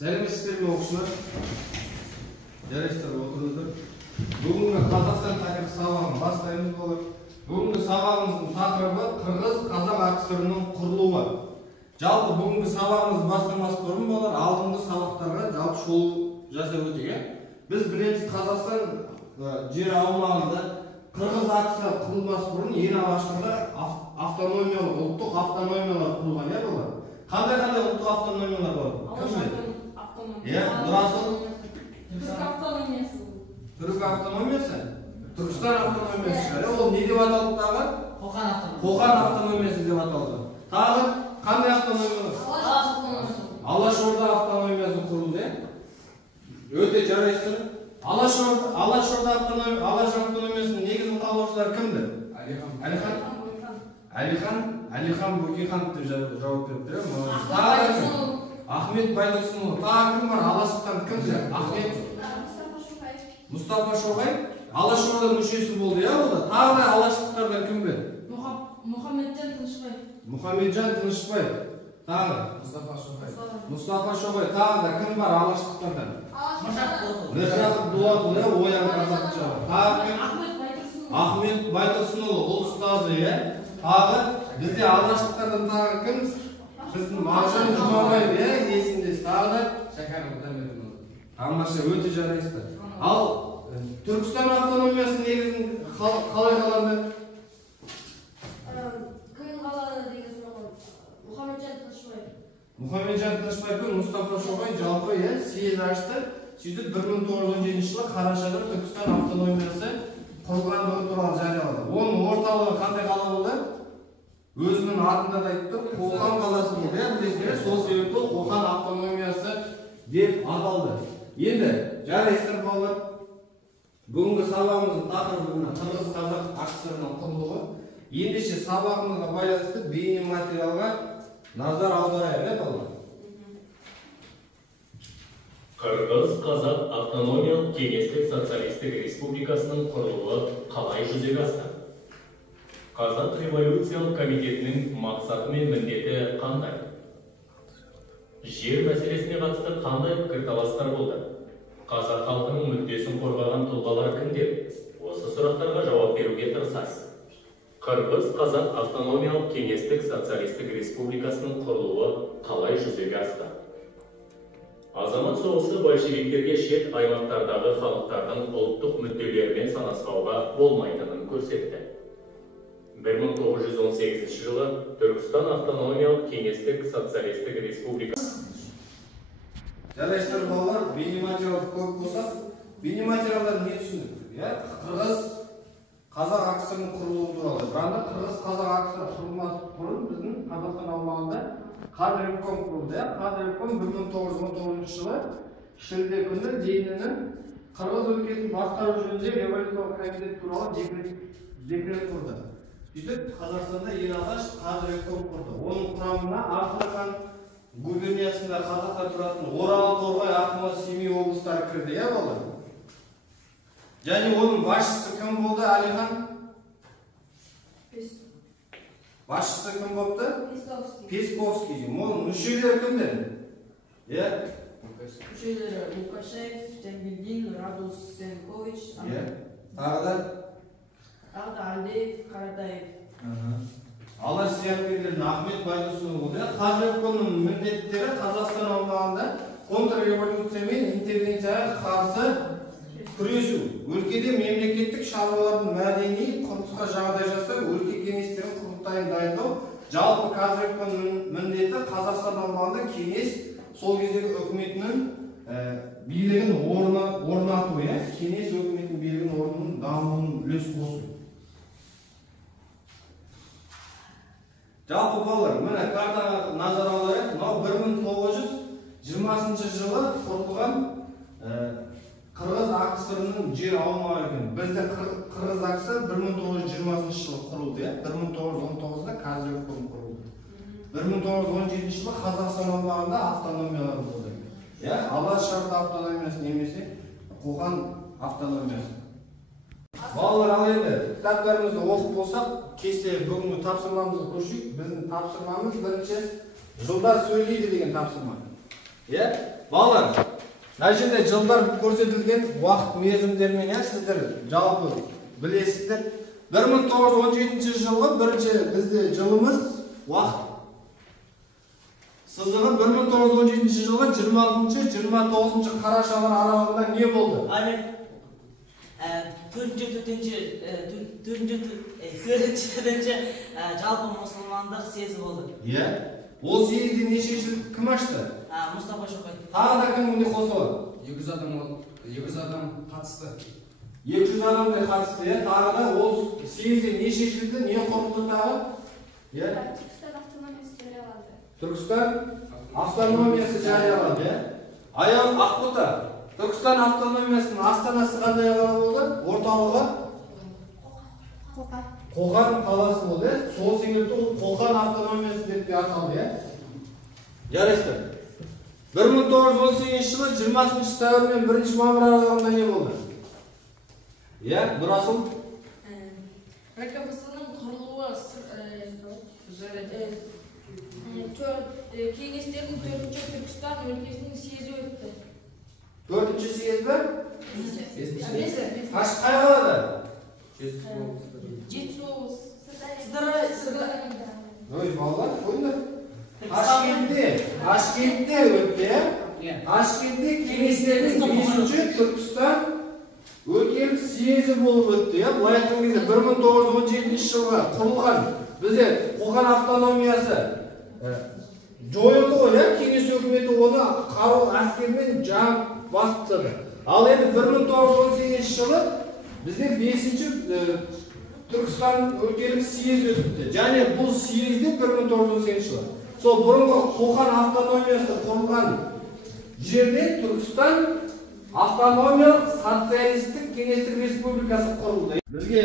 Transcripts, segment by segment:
Сәлеметсіздер ме оқушылар? Жарайсыздар, отырыңыздар. Бүгінгі Қазақстан тақырыбы сабағын бастаймыз болып. Бүгінгі сабағымыздың тақырыбы Қырғыз-Қазақ АКСР-ның құрылуы. Жалпы бүгінгі сабағымыз бастамас бұрын болар, алдыңғы сабақтарға жалпы шолу жасап өтейік. Біз білеміз, Қазақстан жер аумағында Қырғыз АКСР құрылмас бұрын ең алғашқыда автономиялық, ұлттық автономиялар құрылған, иә болар? Қандай ұлттық автономиялар бар? Түрік автономиясы. Түрік автономиясы? Түркістан автономиясы. Ол не деп аталды тағы? Қоқан автономиясы деп аталды. Тағы қандай автономиялар? Алашорда автономиясы құрылды. Өте жарайсыздар. Алашорда автономиясының негізін қалаушылар кімді? Әлихан Бөкейханов деп жауап беріпті. Ахмет Байтұрсынұлы. Тағы кім бар? Алаштықтан кім? Мұстафа Шоқай. Алашорда мүшесі болды, иә олда? Тағы да алаштықтардан кім бар? Мұхамеджан Тынышбаев. Тағы? Мұстафа Шоқай. Тағы да кім бар алаштықтардан? Міржақып Дулатұлы, Оян Қазақша. Тағы кім? Ахмет Байтұрсынұлы, ол ұстазы, иә? Тағы бізде алаштықтардан тағы кім? Біздің Мағжан Жұмабаев, есінде тағы да Шәкәрім Мұхамедұлы. Тамаша, өте жарайсыздар. Ал Түркістан автономиясы негізін қалай қаланды? Кім қалады деген сұрақ? Мұхамеджан Тынышбаев. Мұхамеджан Тынышбаев пен Мұстафа Шоқай жалпы съезд ашты. Сөйтіп 1917 жылы қарашада Түркістан автономиясы құрылғандығы туралы жариялады. Оның орталығы қандай қала болды? Өзінің атында да айтты, Қоқан қаласы болды. Білесіздер, сол себепті Қоқан автономиясы деп аталды. Енді жарайсыздар балалар, бүгінгі сабағымыздың тақырыбы Қырғыз-Қазақ АКСР-ның құрылуы. Ендеше сабағымызға байланысты бейнематериалға назар аударайық, балалар. Қырғыз-Қазақ автономиялық кеңестік социалистік республикасының құрылуы қалай жүзеге асты? Қазақ революциялық комитетінің мақсаты мен міндеті қандай? Жер мәселесіне қатысты қандай пікірталастар болды? Қазақ халқының мүддесін қорғаған тұлғалар кімдер? Осы сұрақтарға жауап беруге тырысасыз. Қырғыз-Қазақ автономиялық кеңестік социалистік республикасының құрылуы қалай жүзеге асты? Азамат соғысы большевиктерге шет аймақтардағы халықтардың ұлттық мүдделерімен санаспауға болмайтынын көрсетті. 1918 жылы Түркістан автономиялық кеңестік социалистік республика. Жарайсыздар балалар, бейнематериалды көп болсақ, бейнематериалдар не түсіндік? Қырғыз-Қазақ АКСР-ның құрылуы туралы. Бірақ Қырғыз-Қазақ АКСР құрылмас бұрын біздің Қазақстан аумағында Қадыреком құрылды. Қадыреком 1919 жылы шілде күні Лениннің Қырғыз өлкесін басқару жөнінде революциялық комитет туралы декрет құрды. Сөйтіп, Қазақстанда ең алғаш Қадыреком құрды. Оның құрамына Астрахан губерниясында қазақтар тұратын Орал, Торғай, Ақмола, Семей облыстары кірді, иә балалар? Және оның басшысы кім болды, Әлихан? Басшысы кім болды? Песковский. Оның мүшелері кімдер? Мүшелері Лукашев, Жангелдин, Радус Сенкович. Тағы да? Әлиев, Қаратаев. Алаш зияткерлердің Ахмет Байтұрсынұлы болды. Қадырекомның міндеттері Қазақстан аумағында контрреволюция мен интервенцияға қарсы күресу, өлкеде мемлекеттік шаруалардың мәдени құрылысқа жағдай жасау, өлке кеңестерінің құрылтайын дайындау. Жалпы Қадырекомның міндеті Қазақстан аумағында кеңес сол кездегі үкіметінің билігін орнату, кеңес үкіметінің билігін орнының дамуының үлес қосу. Жалпы балалар, міне картаға назар аударайық. Мынау 1920 жылы құрылған Қырғыз АКСР-ның жер аумағы екен. Бізде Қырғыз АКСР 1920 жылы құрылды, 1919-да Қадыреком құрылды. 1917 жылы Қазақстан аумағында автономиялар болды. Алашорда автономиясы немесе Қоқан автономиясы. Балалар, ал енді кітаптарымызды оқып болсақ, кесте бүгінгі тапсырмамызды көшейік. Біздің тапсырмамыз бірінші жылдар сөйлейді деген тапсырма. Иә, балалар, мына жерде жылдар көрсетілген уақыт мерзімдермен сіздер жалпы білесіздер. 1917 жылғы бірінші бізде жылымыз уақыт сызығы 1917 жылғы 26-29 қарашалар аралығында не болды? төртінші жалпы мұсылмандық съезі болды. Иә. Ол съезде не шешілді? Кім ашты? Мұстафа Шоқай. Тағы да кім не қосылды? 200 адам қатысты. 200 адамдай қатысты, иә. Тағы да ол съезде не шешілді? Не құрылды тағы? Иә. Түркістан автономиясы жарияланды, иә. Аял Ақбота, Түркістан автономиясының астанасы қандай болды? Орталығы? Қоқан қаласы болды, иә. Сол себепті ол Қоқан автономиясы деп аталды, иә. Жарайсыздар. 1918 жылы 20 сәуір мен 1 мамыр аралығында не болды? Иә, Нұрасыл? РКПС-ның құрылуы кеңестердің 4-ші Түркістан өлкесінің съезі өтті. 4-ші съез бе? Қай қалада? Жетісу облысы. Ой, балалар, қойыңдар. Ташкентте өтті, иә? Ташкентте кеңестердің 5-ші Түркістан өлкелік съезі болып өтті, иә? Былай айтқан кезде 1917 жылға құрылған бізде Қоқан автономиясы жойылды ғой, иә? Кеңес өкіметі оны қару әскермен жаң басып тастады. Ал енді 1918 жылы бізде 5-ші Түркістан өлкелік съез өтті. Және бұл съезде 1918 жылы. Сол бұрынғы Қоқан автономиясы құрылған жерде Түркістан автономиялық социалистік кеңестік республикасы құрылды. Бізге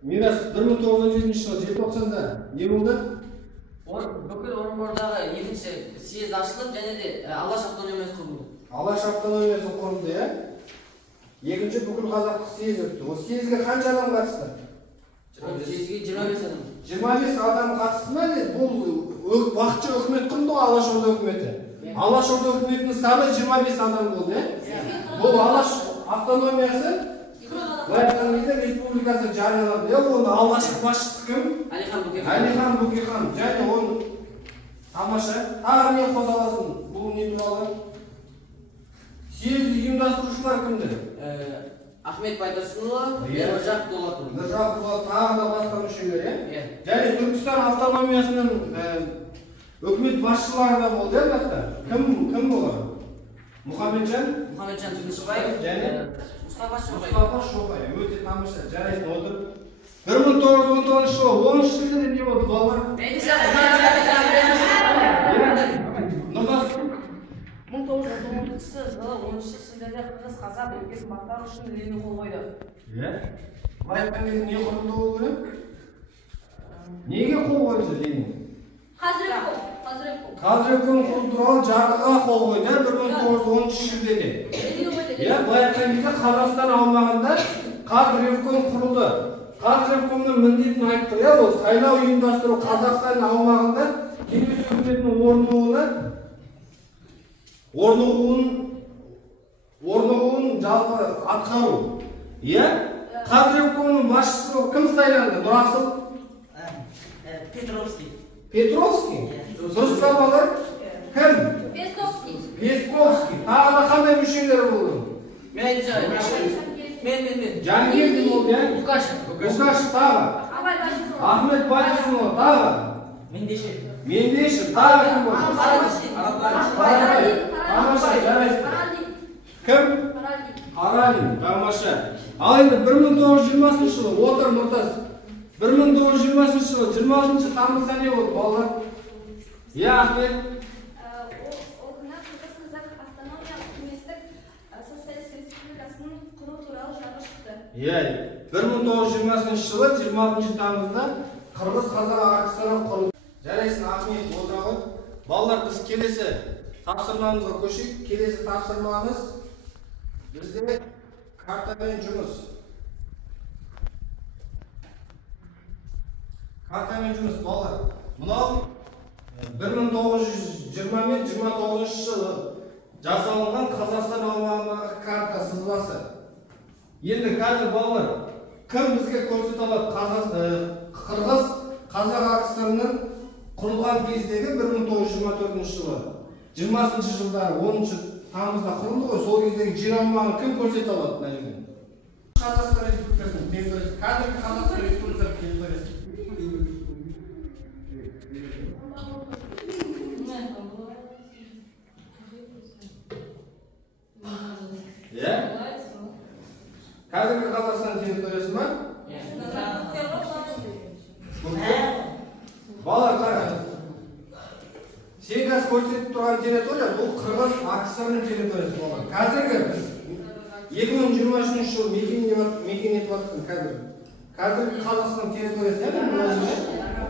мирас 1917 жылы желтоқсанда не болды? Бүкіл Орынбордағы екінші съезд ашылып, және де Алаш автономиясы құрылды. Алаш автономиясы құрылды, иә? Екінші бүкіл қазақтық съез өтті. Ол съезге қанша адам қатысты? Съезге 25 адам. 25 адам қатысты ма? Бұл уақытша үкімет құрылды ғой, Алашорда үкіметі. Алашорда үкіметінің саны 25 адам болды, иә? Бұл Алаш автономиясы республикасы жарияланды. Оны алғашқы басшысы кім? Әлихан Бөкейхан. Және оны тамаша. Тағы не қоса аласың? Бұл не туралы? Съезді ұйымдастырушылар кімдер? Ахмет Байтұрсынұлы, Нұржан Дулатұлы. Нұржан Дулатұлы, тағы да басқа мүшелер, иә? Және Түркістан автономиясының үкімет басшылары да болды, иә? Кім олар? Мұхамеджан Тынышбаев, және Мұстафа Шоқай. Өте тамаша, жарайсың, отыр. 1919 жылы 10 шілдеде не болды, балалар? 1919 жылы 10 шілдеде Қырғыз қазақ өлкесін басқару үшін Ленин қол қойды. Иә. Былай айтқан кезде не құрылды ол күні? Неге қол қойды Ленин? Қазіреком құру туралы жарлыққа қол қойды 1913 шілдеде. Иә, былай айтқан кезде Қазақстан аумағында Қазревком құрылды. Қазревкомның міндетін айтты, иә, ол сайлау ұйымдастыру Қазақстан аумағында кеңес үкіметінің орнығуын жалпы атқару. Иә? Қазревкомның басшысы кім сайланды? Нұрасыл? Петровский? Дұрыс па балалар? Кім? Песковский. Тағы да қандай мүшелері болды? Мен. Жангелдин болды, иә? Лукашев. Тағы. Ахмет Байтұрсынұлы, тағы. Мендешев, тағы кім болды? Тамаша, жарайсың. Кім? Қаралин, тамаша. Ал енді 1920 жылы, отыр Нұртас. 1920 жылы 26 тамызда не болды, балалар? Иә, Ахмет. Ол күні Қырғыз қазақ автономиялық кеңестік социалистік республикасының құру туралы жарлық шықты. Иә, 1920 жылы 26 тамызда Қырғыз қазақ АКСР құрылды. Жарайсың, Ахмет, отырағы. Балалар, біз келесі тапсырмамызға көшейік. Келесі тапсырмамыз бізде картамен жұмыс. Картамен жұмыс, балалар. Мынау 1920 мен 29 жылы жасалынған Қазақстан аумағындағы карта сызбасы. Енді қазір балалар, кім бізге көрсете алады? Қырғыз Қазақ АКСР-ның құрылған кездегі 1924 жылы 20 жылдары 10 тамызда құрылды ғой, сол кездегі жер аумағын кім көрсете алады мына жерден? Қазақстан Республикасының территориясы, қазіргі Қазақстан Республикасының территориясы. Қазіргі Қазақстан территориясы ма? Балалар қара. Сен қазір көрсетіп тұрған территория бұл Қырғыз АКСР-ның территориясы болған. Қазіргі 2023 жыл мекен етіп жатқан қазіргі Қазақстан территориясы.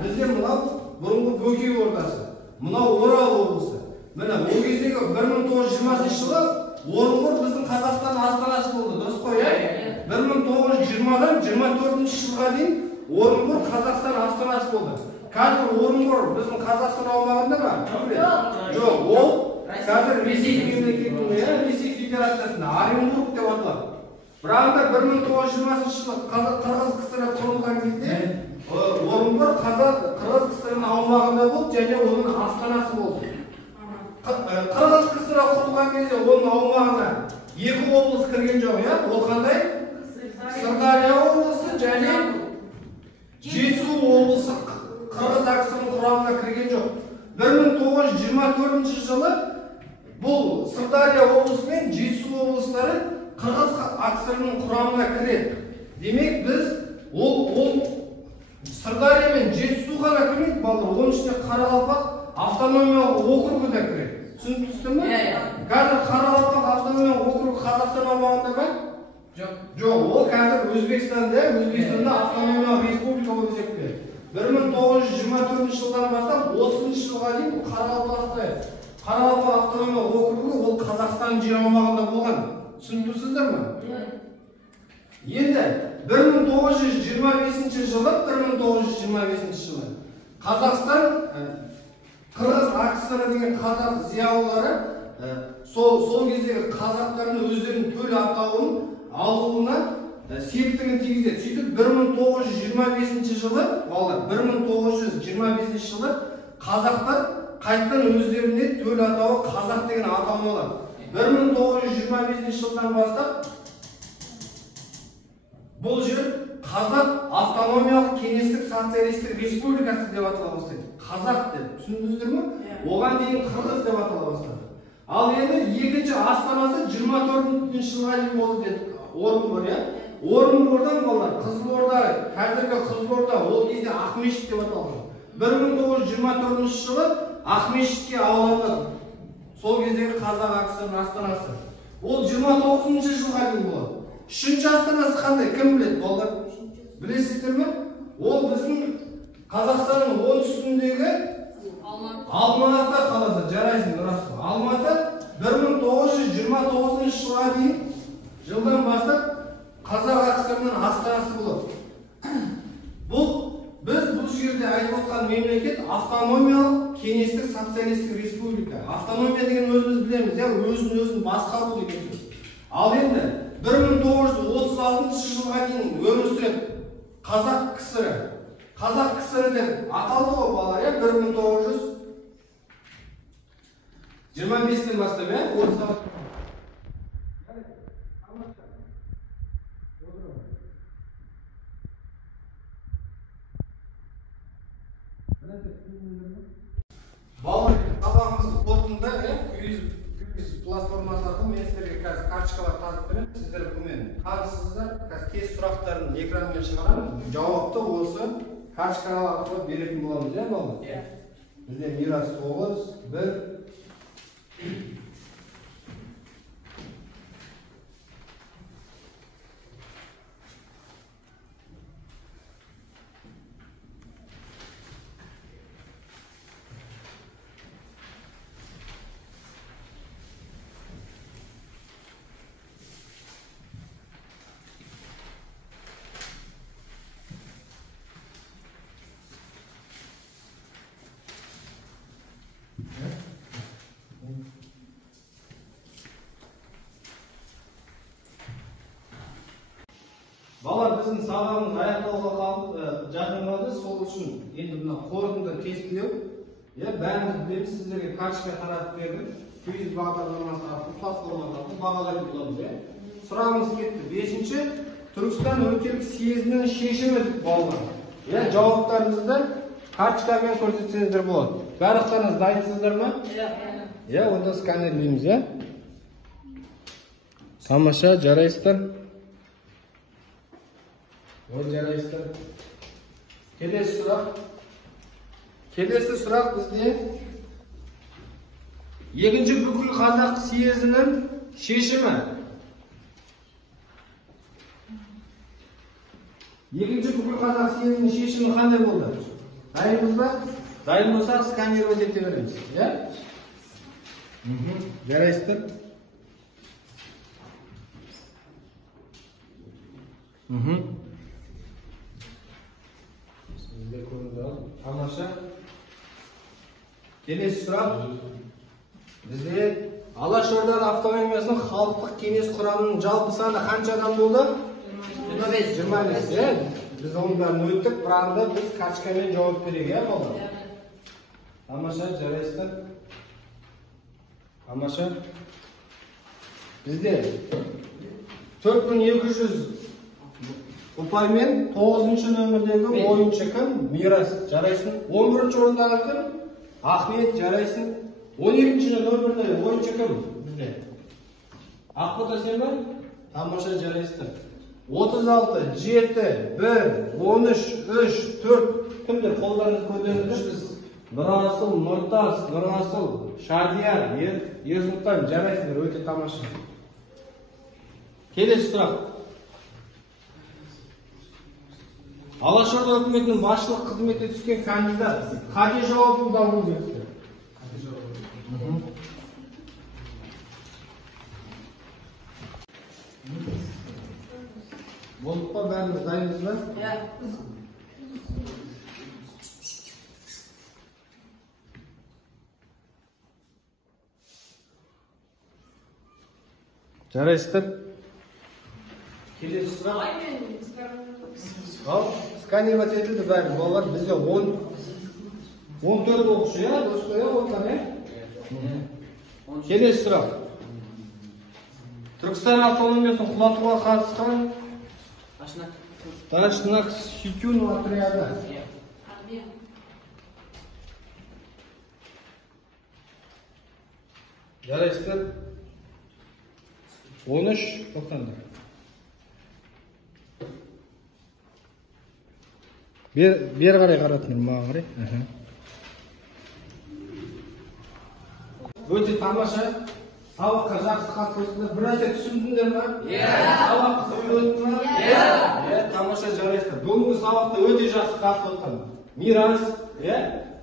Бізде мынау бұрынғы Бөкей ордасы, мынау Орал облысы. Міне ол кездегі 1920 жылы Орынбор біздің Қазақстан астанасы болды, дұрыс қой, ә? 1920-дан 24 жылға дейін Орынбор Қазақстан астанасы болды. Қазір Орынбор біздің Қазақстан аумағында ма? Жоқ, ол қазір Ресей мемлекетінің, Ресей Федерациясында Оренбург деп аталады. Бірақ та 1920 жылы Қырғыз КСР құрылған кезде Орынбор Қырғыз КСР-ның аумағында болды және оның астанасы болды. Қырғыз КСР құрылған кезде оның аумағына екі облыс кірген жоқ, иә? Ол қандай? Сырдария облысы және Жетісу облысы Қырғыз АКСР-ның құрамына кірген жоқ. 1924 жылы бұл Сырдария облысы мен Жетісу облыстары Қырғыз АКСР-ның құрамына кіреді. Демек біз ол Сырдария мен Жетісу ғана кірмейді, балалар. Оның ішінде Қарақалпақ автономиялық округі да кіреді. Түсіністің бе? Қазір Қарақалпақ автономиялық округі Қазақстан аумағында ма? Жоқ, ол қазір Өзбекстанда автономиялық республика болып есептеледі. 1924 жылдан бастап 30 жылға дейін Қарақалпақ автономиялық округі ол Қазақстан жер аумағында болған. Түсінтусыздар ма? Енді 1925 жылы Қазақстан Қырғыз АКСР деген қазақ зиялылары сол кездегі қазақтардың өздерінің төл атауын алуына септігін тигізеді. Сөйтіп 1925 жылы, балалар, 1925 жылы қазақтар қайтадан өздеріне төл атауы қазақ деген атауын алады. 1925 жылдан бастап бұл жер Қазақ автономиялық кеңестік социалистік республикасы деп атала бастайды. Қазақ деп, түсіндіңіздер ме? Оған дейін Қырғыз деп атала бастады. Ал енді екінші астанасы 24 жылға дейін болды дедік. Орынбор, иә? Орынбордан балалар, Қызылорда, қазіргі Қызылорда, ол кезде Ақмешіт деп аталған. 1924 жылы Ақмешітке аударылады. Сол кездегі Қазақ АКСР-ның астанасы. Ол 29 жылға дейін болады. Үшінші астанасы қандай? Кім біледі, балалар? Білесіздер ме? Ол біздің Қазақстанның оңтүстігіндегі Алматы қаласы. Жарайсың, дұрыс. Алматы 1929 жылға дейін жылдан бастап Қазақ АКСР-ның астанасы болады. Біз бұл жерде айтып отқан мемлекет автономиялық кеңестік социалистік республика. Автономия деген өзіміз білеміз, өзін басқару деген сөз. Ал енді 1936 жылға дейін өмір сүреді Қазақ КСР. Қазақ КСР деп аталды ғой балалар, 1925-тен бастап, балалар, табағымызды қорытынды, квиз платформасы арқылы мен сіздерге қазір карточкалар тағып беремін. Сіздер бұмен танысыздар. Қазір тест сұрақтарын экранмен шығарамын. Жауапты осы карточкалар арқылы беретін боламыз, иә балалар? Бізде Мирас 9, 1. біздің сабағымыз аяқталуға жақын қалды. Сол үшін енді мына қорытынды тестілеу. Бәріміз білеміз, сіздерге карточка таратып бердім. Квиз бағдарламасы арқылы платформада бағалар боламыз. Сұрағымыз кетті. 5-ші Түркістан өлкелік съезінің шешімі балалар. Жауаптарыңызды карточкамен көрсетсеңіздер болады. Барлықтарыңыз дайынсыздар ма? Онда сканерлейміз, Тамаша, жарайсыздар. Жарайсыздар. Келесі сұрақ бізде екінші бүкіл қазақ съезінің шешімі. Екінші бүкіл қазақ съезінің шешімі қандай болды? Дайынбыз ба? Дайын болсақ сканировать ете береміз. Жарайсыздар. Тамаша. Келесі сұрақ. Бізде Алашорда автономиясының халықтық кеңес құрамының жалпы саны қанша адам болды? 25. Біз оның бәрін өттік, біранда біз карточкамен жауап берейік, балалар. Тамаша, жарайсыздар. Тамаша. Бізде 4200 ұпаймен 9-ші нөмірдегі ойыншы кім? Мирас, жарайсың. 11-ші орындағы кім? Ахмет, жарайсың. 12-ші нөмірдегі ойыншы кім? Бізде. Ақбота сен ба? Тамаша, жарайсың. 36, 7, 1, 13, 3, 4. Кімдер қолдарыңыз көтеріңіздер? Нұрасыл, Нұртас, Нұрасыл, Шадияр, Ерсұлтан, жарайсыңдар, өте тамаша. Келесі сұрақ. Алашорда үкіметінің басшылық қызметіне түскен кандидат қате жауабын дауы берді. Болдық па, бәріміз дайынбыз ба? Жарайсыздар. Келесі сұрақ. Сканировать етілді бәрі, балалар бізде 14 оқушы, достар, Келесі сұрақ. Түркістан автономиясын құлатуға қатысқан Дашнак Сютюн отряды. Жарайсыздар. 13 тоқтаңдар. Бер қарай қаратыңдар, маған қарай. Өте тамаша. Сабаққа жақсы қатысыңдар. Бір нәрсе түсіндіңдер ме? Сабақ қызық өтті ме? Тамаша, жарайсыздар. Бүгінгі сабақта өте жақсы қатысып отқан Мирас,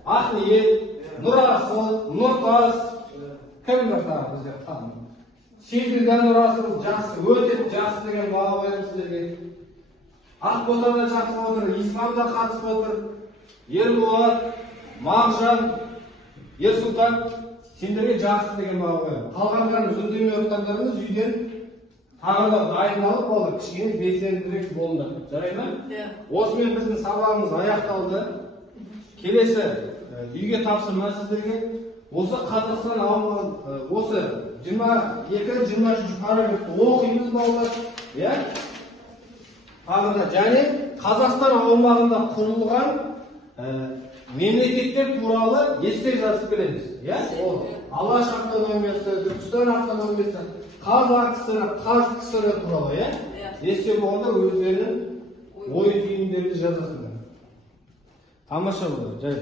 Ахмет, Нұрасыл, Нұртас, кім бар тағы бізде? Секілден Нұрасыл жақсы, өте жақсы деген баға қоямын сіздерге. Ақбота да жақсы отыр, Ислам да қатысып отыр, Ерболат, Мағжан, Ерсұлтан, сендерге жақсы деген баға қоямын. Қалғандарыңыз үндемей отқандарыңыз үйден тағы да дайындалып болды, кішкене белсендірек болыңдар. Жарай ма? Осымен біздің сабағымыз аяқталды. Келесі үйге тапсырма сіздерге. Осы Қазақстан аумағын, осы 22-23 параграфты оқимыз балалар. Және Қазақстан аумағында құрылған мемлекеттер туралы есте жазып береміз. Алаш автономиясы, Түркістан автономиясы, Қазақ КСР, КСР туралы, есте болғанда өздерінің ой түйіндерді жазасыңдар. Тамаша болды, жай.